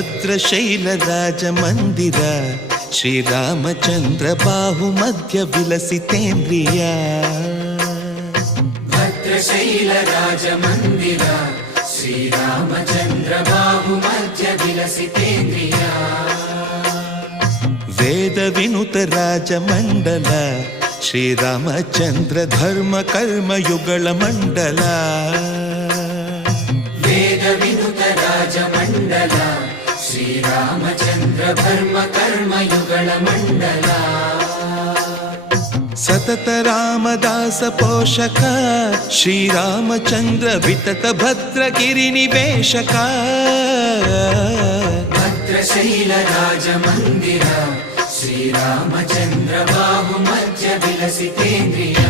ಭದ್ರಶೈಲ ರಾಜ ಮಂದಿರ ಶ್ರೀರಾಮಚಂದ್ರ ಬಾಹು ಮಧ್ಯ ವಿಲಸಿತೇಂದ್ರಿಯ ಭದ್ರಶೈಲ ರಾಜ ಮಂದಿರ ಶ್ರೀರಾಮಚಂದ್ರ ಬಾಹು ಮಧ್ಯ ವಿಲಸಿತೇಂದ್ರಿಯ ವೇದ ವಿನುತ ರಾಜ ಮಂಡಲ ಶ್ರೀರಾಮಚಂದ್ರ ಧರ್ಮ ಕರ್ಮಯುಗಳ ಮಂಡಲ ವೇದ ವಿನುತ ರಾಜ ಮಂಡಲ ಶ್ರೀರಾಮಚಂದ್ರ ಧರ್ಮ ಕರ್ಮಯುಗಳ ಮಂಡಲ ಸತತ ರಾಮದಾಸ ಪೋಷಕ ಶ್ರೀರಾಮಚಂದ್ರ ವಿತತ ಭದ್ರಗಿರಿ ನಿವೇಶಕ ಭದ್ರಶೈಲ ರಾಜ ಮಂದಿರ ಶ್ರೀರಾಮಚಂದ್ರ ಬಾಹು ಮಧ್ಯ ವಿಲಸಿತೇಂದ್ರಿಯ